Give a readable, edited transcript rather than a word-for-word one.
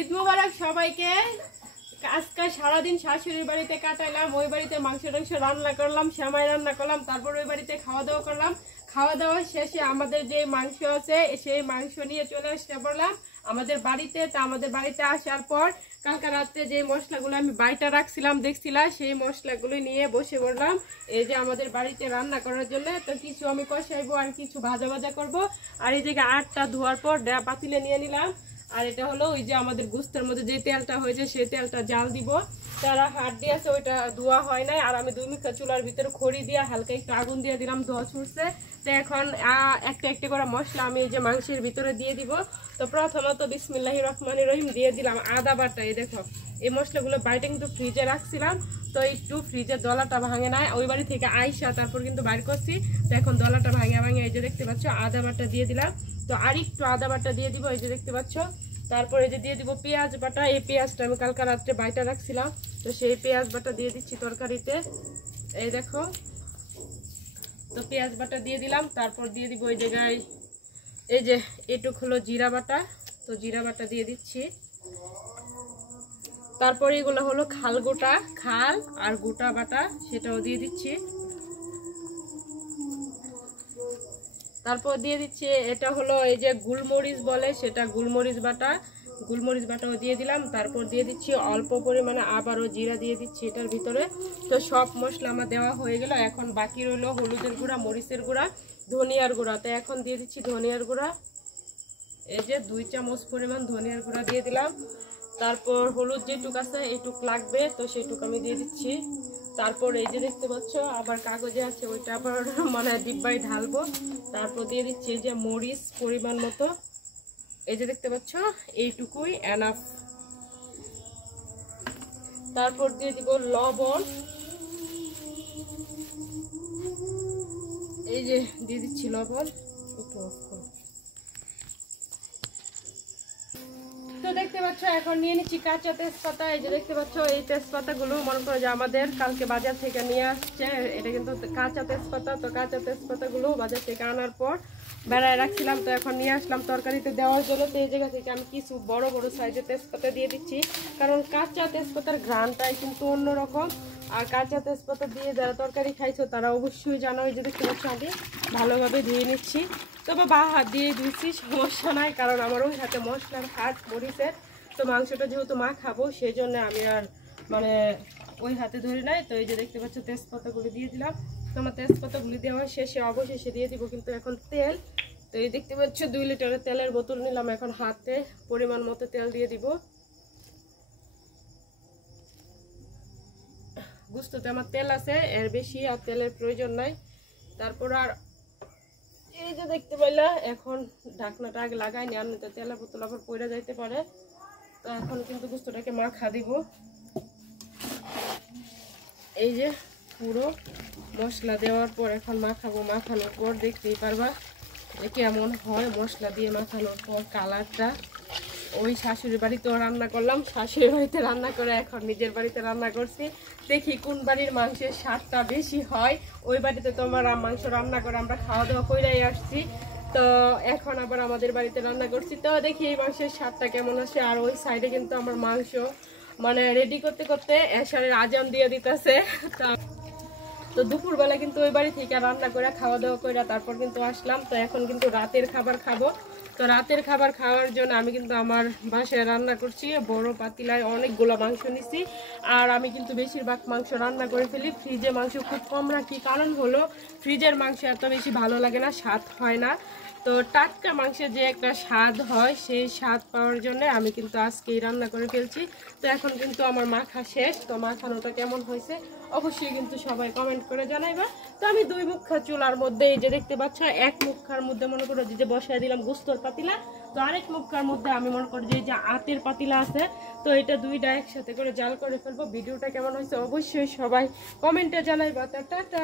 ঈদ মুবারক সবাইকে। আজকে সারাদিন শাশুড়ির বাড়িতে কাটাইলাম, ওই বাড়িতে মাংস টাংস রান্না করলাম, সেমাই রান্না করলাম, তারপর ওই বাড়িতে খাওয়া দাওয়া করলাম। খাওয়া দাওয়া শেষে আমাদের যে মাংস আছে সেই মাংস নিয়ে চলে আসতে বললাম আমাদের বাড়িতে। তা আমাদের বাড়িতে আসার পর কালকে রাত্রে যে মশলাগুলো আমি বাড়িটা রাখছিলাম দেখছিলাম, সেই মশলাগুলো নিয়ে বসে বললাম এই যে আমাদের বাড়িতে রান্না করার জন্য। তো কিছু আমি কষাইবো আর কিছু ভাজা ভাজা করবো। আর এই জায়গায় আটটা ধোয়ার পর পাতিলে নিয়ে নিলাম। আর এটা হলো ওই যে আমাদের গুস্তের মধ্যে যে তেলটা হয়েছে সেই তেলটা জাল দিব। তারা হাত দিয়ে আছে ওইটা ধোয়া হয় নাই। আর আমি 2 মিনিট চুলার ভিতরে খড়ি দিয়ে হালকা একটু আগুন দিয়ে দিলাম, ধোয়া ছুটছে। তো এখন একটা একটা করে মশলা আমি এই যে মাংসের ভিতরে দিয়ে দিব। তো প্রথমত বিসমিল্লাহির রহমানির রহিম দিয়ে দিলাম আদা বাটা। এই দেখো এই মশলাগুলো বাইরে কিন্তু ফ্রিজে রাখছিলাম, তো একটু ফ্রিজের দলাটা ভাঙে নাই, ওই বাড়ি থেকে আইসা তারপর কিন্তু বাইর করছি। তো এখন দলাটা ভাঙে ভাঙে এই যে দেখতে পাচ্ছ আদা বাটা দিয়ে দিলাম। তো আর একটু আদা বাটা দিয়ে দিব, এই যে দেখতে পাচ্ছ। তারপরে যে দিয়ে দিব পেঁয়াজ বাটা। এই পেঁয়াজটা আমি কালকে রাত্রে বাইটা রাখছিলাম, তো সেই পেঁয়াজ বাটা দিয়ে দিচ্ছি তরকারিতে। এই দেখো, তো পেঁয়াজ বাটা দিয়ে দিলাম। তারপর দিয়ে দিব ওই জায়গায় এই যে এটুক হলো জিরা বাটা, তো জিরা বাটা দিয়ে দিচ্ছি। তারপরে এগুলো হলো খাল গোটা, খাল আর গোটা বাটা, সেটাও দিয়ে দিচ্ছি। তারপর দিয়ে দিচ্ছি এটা হলো এই যে গুলমরিচ বলে, সেটা গুলমরিচ বাটা, গুলমরিচ বাটাও দিয়ে দিলাম। তারপর দিয়ে দিচ্ছি অল্প পরিমাণে আবারও জিরা দিয়ে দিচ্ছি এটার ভিতরে। তো সব মশলা আমার দেওয়া হয়ে গেল। এখন বাকি রইলো হলুদের গুঁড়া, মরিচের গুঁড়া, ধনিয়ার গুঁড়া। তো এখন দিয়ে দিচ্ছি ধনিয়ার গুঁড়া, এই যে 2 চামচ পরিমাণ ধনিয়ার গুঁড়া দিয়ে দিলাম। তারপর হলুদ যেটুক আছে এইটুক লাগবে, তো সেইটুক আমি দিয়ে দিচ্ছি। তারপর এই যে দেখতে পাচ্ছ আবার কাগজে আছে, ওইটা আবার মানে ডিব্বাই ঢালবো। তারপর দিয়ে দিচ্ছি এই যে মরিচ পরিমাণ মতো, এই যে দেখতে পাচ্ছ এইটুকুই এনাফ। তারপর দিয়ে দিব লবণ, এই যে দিয়ে দিচ্ছি লবণ একটু। তো দেখতে পাচ্ছ এখন নিয়ে নিচ্ছি কাঁচা তেজপাতা। এই যে দেখতে পাচ্ছ এই তেজপাতাগুলো মনে করো যে আমাদের কালকে বাজার থেকে নিয়ে আসছে, এটা কিন্তু কাঁচা তেজপাতা। তো কাঁচা তেজপাতাগুলো বাজার থেকে আনার পর বেড়ায় রাখছিলাম, তো এখন নিয়ে আসলাম তরকারিতে দেওয়ার জন্য। তো এই জায়গা থেকে আমি কিছু বড় বড় সাইজের তেজপাতা দিয়ে দিচ্ছি, কারণ কাঁচা তেজপাতার ঘ্রাণটাই কিন্তু অন্যরকম। আর কাঁচা তেজপাতা দিয়ে যারা তরকারি খাইছো তারা অবশ্যই জানো। এই যে দেখতে পাচ্ছ আমি ভালোভাবে ধুয়ে নিচ্ছি, তবে বা হাত দিয়ে ধুইছি, সমস্যা নাই, কারণ আমার ওই হাতে মশলার হাত মরিচের। তো মাংসটা যেহেতু মা খাবো সেই জন্য আমি আর মানে ওই হাতে ধরে নাই। তো এই যে দেখতে পাচ্ছ তেজপাতাগুলি দিয়ে দিলাম। তোমার তেজপাতাগুলি দেওয়া শেষে অবশেষে দিয়ে দিব কিন্তু এখন তেল। তো এই দেখতে পাচ্ছ 2 লিটারের তেলের বোতল নিলাম, এখন হাতে পরিমাণ মতো তেল দিয়ে দিব। গুস্ততে আমার তেল আছে, এর বেশি আর তেলের প্রয়োজন নাই। তারপর আর এই যে দেখতে পাইলা এখন ঢাকনাটা আগে লাগাইনি, আর নয়তো তেলের বোতল আবার পড়ে যাইতে পারে। তো এখন কিন্তু গুস্তটাকে মাখা দিব। এই যে পুরো মশলা দেওয়ার পর এখন মাখাবো। মাখানোর পর দেখতেই পারবা যে কেমন হয় মশলা দিয়ে মাখানোর পর কালারটা। ওই শাশুড়ির বাড়িতেও রান্না করলাম, শাশুড়ির বাড়িতে রান্না করে এখন নিজের বাড়িতে রান্না করছি। দেখি কোন বাড়ির মাংসের স্বাদটা বেশি হয়। ওই বাড়িতে তো আমার মাংস রান্না করে আমরা খাওয়া দাওয়া করেই আসছি, তো এখন আবার আমাদের বাড়িতে রান্না করছি। তো দেখি এই মাংসের স্বাদটা কেমন আসে। আর ওই সাইডে কিন্তু আমার মাংস মানে রেডি করতে করতে এশারের আজান দিয়ে দিতেছে। তো দুপুরবেলা কিন্তু ওই বাড়ি থেকে রান্না করে খাওয়া দাওয়া করে তারপর কিন্তু আসলাম। তো এখন কিন্তু রাতের খাবার খাবো। তো রাতের খাবার খাওয়ার জন্য আমি কিন্তু আমার বাসায় রান্না করছি। বড় পাতিলায় অনেকগুলো মাংস নিছি, আর আমি কিন্তু বেশিরভাগ মাংস রান্না করে ফেলি। ফ্রিজে মাংস খুব কম রাখি, কারণ হলো ফ্রিজের মাংস এত বেশি ভালো লাগে না, স্বাদ হয় না। তো টাটকা মাংসের যে একটা স্বাদ হয় সেই স্বাদ পাওয়ার জন্য আমি কিন্তু আজকেই রান্না করে ফেলছি। তো এখন কিন্তু আমার মাখা শেষ। তো মাখানোটা কেমন হয়েছে অবশ্যই কিন্তু সবাই কমেন্ট করে জানাইবা। তো আমি 2 মুখা চুলার মধ্যে এই যে দেখতে পাচ্ছ, এক মুখার মধ্যে মনে করো যে বসায় দিলাম গোস্তর পাতিলা, তো আরেক মুখার মধ্যে আমি মনে করি যে আতের পাতিলা আছে। তো এটা 2টা একসাথে করে জাল করে ফেলবো। ভিডিওটা কেমন হয়েছে অবশ্যই সবাই কমেন্টে জানাইবা। টাটা।